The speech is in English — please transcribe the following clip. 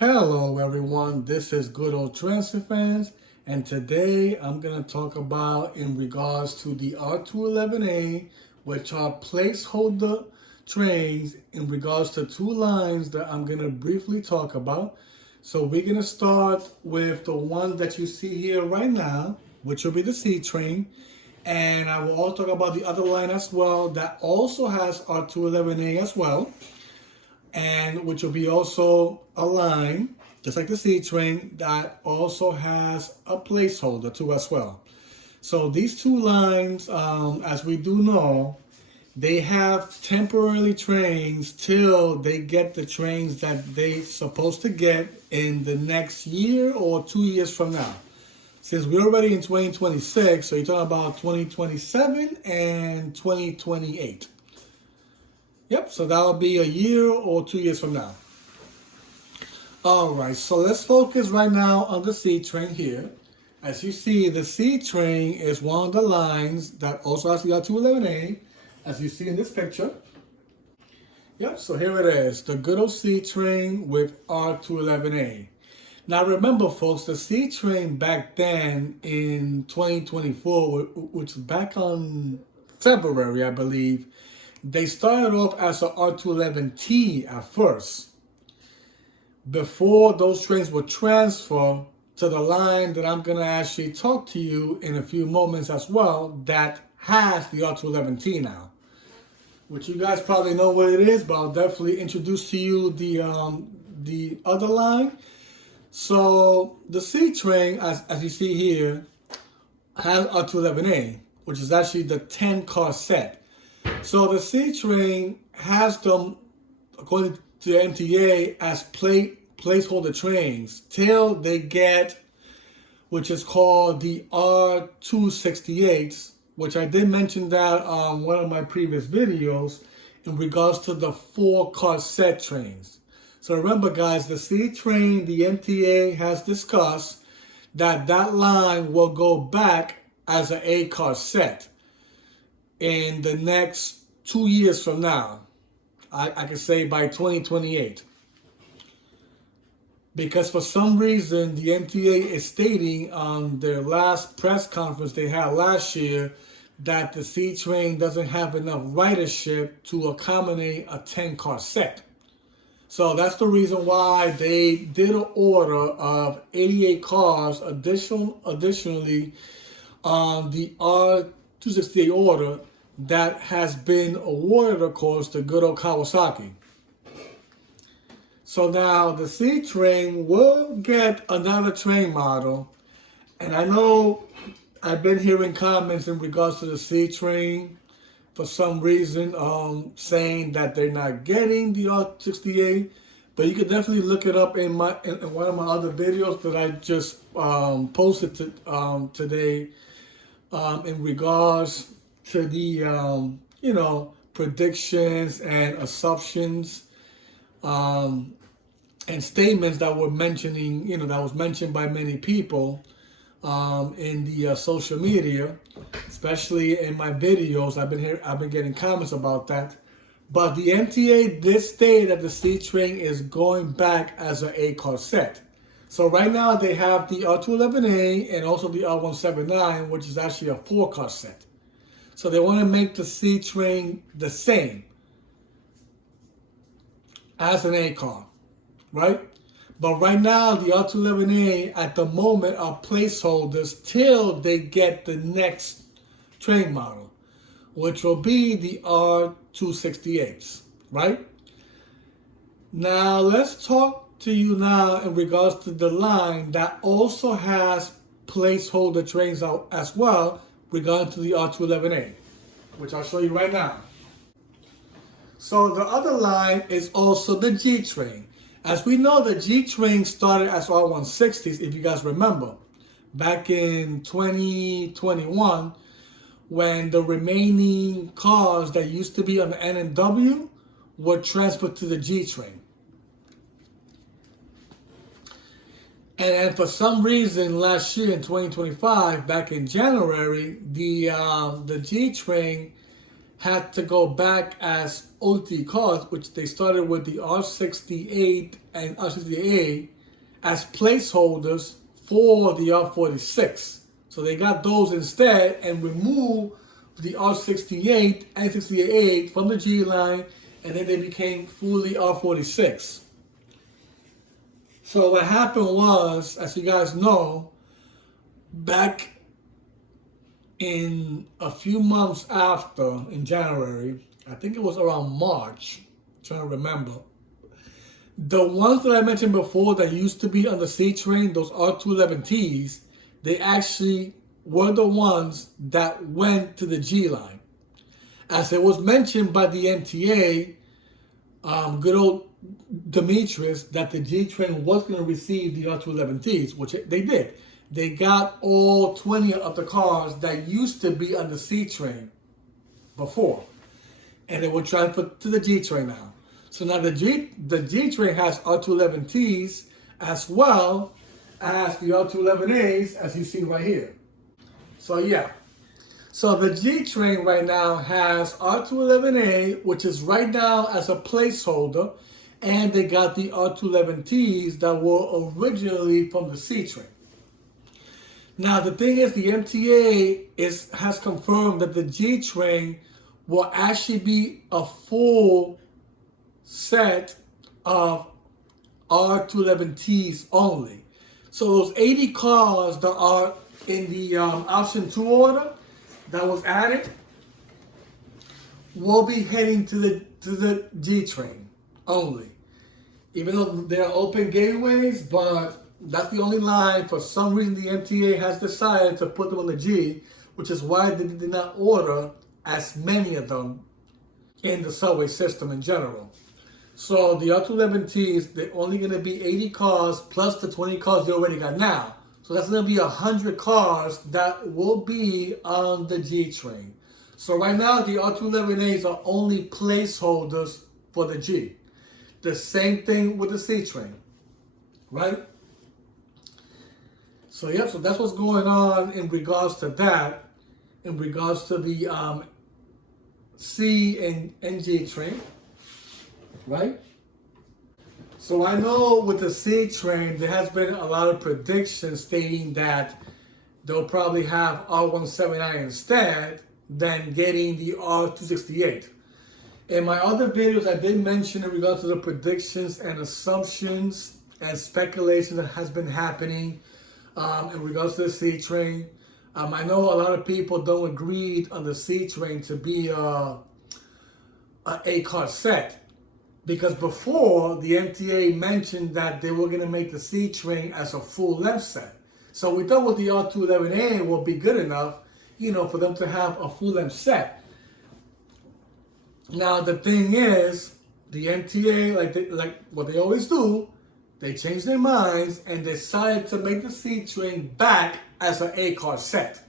Hello everyone, this is good old transfer fans, and today I'm going to talk about in regards to the R211A, which are placeholder trains in regards to two lines that I'm going to briefly talk about. So we're going to start with the one that you see here right now, which will be the C train, and I will also talk about the other line as well that also has R211A as well, and which will be also a line, just like the C train, that also has a placeholder too as well. So these two lines, as we do know, they have temporary trains till they get the trains that they supposed to get in the next year or 2 years from now. Since we're already in 2026, so you're talking about 2027 and 2028. Yep, so that'll be a year or 2 years from now. All right, so let's focus right now on the C train here. As you see, the C train is one of the lines that also has the R211A, as you see in this picture. Yep, so here it is, the good old C train with R211A. Now remember folks, the C train back then in 2024, which was back on February, I believe, they started off as a R211T at first, before those trains would transfer to the line that I'm going to actually talk to you in a few moments as well, that has the R211T now, which you guys probably know what it is, but I'll definitely introduce to you the other line. So the C train, as you see here, has R211A, which is actually the 10 car set. So the C train has them, according to the MTA, as placeholder trains till they get, which is called the R268s, which I did mention that on one of my previous videos in regards to the 4-car set trains. So remember guys, the C train, the MTA has discussed that line will go back as an 8-car set in the next 2 years from now. I could say by 2028. Because for some reason, the MTA is stating on their last press conference they had last year that the C train doesn't have enough ridership to accommodate a 10-car set. So that's the reason why they did an order of 88 cars additionally on the R268 order that has been awarded, of course, to good old Kawasaki. So now the C train will get another train model, and I know I've been hearing comments in regards to the C train for some reason saying that they're not getting the R268, but you can definitely look it up in one of my other videos that I just posted today in regards to the predictions and assumptions and statements that were mentioning, that was mentioned by many people in the social media, especially in my videos. I've been getting comments about that. But the MTA did state that the C train is going back as an 8-car set. So right now they have the R211A and also the R179, which is actually a 4-car set. So they want to make the C train the same as an 8-car, right? But right now, the R211A at the moment are placeholders till they get the next train model, which will be the R268s, right? Now, let's talk to you now in regards to the line that also has placeholder trains out as well regarding to the R211A, which I'll show you right now. So the other line is also the G train. As we know, the G train started as R160s, if you guys remember, back in 2021, when the remaining cars that used to be on the N&W were transferred to the G train. And for some reason, last year in 2025, back in January, the G train had to go back as OT cars, which they started with the R68 and R68A as placeholders for the R46. So they got those instead and removed the R68 and 68A from the G line, and then they became fully R46. So what happened was, as you guys know, back in a few months after, in January, I think it was around March, I'm trying to remember, the ones that I mentioned before that used to be on the C train, those R211Ts, they actually were the ones that went to the G line. As it was mentioned by the MTA, good old Demetrius, that the G train was going to receive the R211Ts, which they did. They got all 20 of the cars that used to be on the C train before, and they were transferred to the G train now. So now the G train has R211Ts as well as the R211As, as you see right here. So yeah, so the G train right now has R211A, which is right now as a placeholder, and they got the R211Ts that were originally from the C train. Now the thing is, the MTA has confirmed that the G train will actually be a full set of R211Ts only. So those 80 cars that are in the option 2 order that was added will be heading to the G train only. Even though they're open gateways, but that's the only line. For some reason, the MTA has decided to put them on the G, which is why they did not order as many of them in the subway system in general. So the R211Ts, they're only going to be 80 cars plus the 20 cars they already got now. So that's going to be 100 cars that will be on the G train. So right now, the R211As are only placeholders for the G. The same thing with the C train, right? So yeah, so that's what's going on in regards to that, in regards to the C and G train, right? So I know with the C train, there has been a lot of predictions stating that they'll probably have R179 instead than getting the R268. In my other videos, I did mention in regards to the predictions and assumptions and speculation that has been happening in regards to the C train. I know a lot of people don't agree on the C train to be a 8-car set, because before the MTA mentioned that they were going to make the C train as a full length set. So we thought with the R211A will be good enough, you know, for them to have a full length set. Now the thing is, the MTA, like what they always do, they changed their minds and decided to make the C train back as an 8-car set.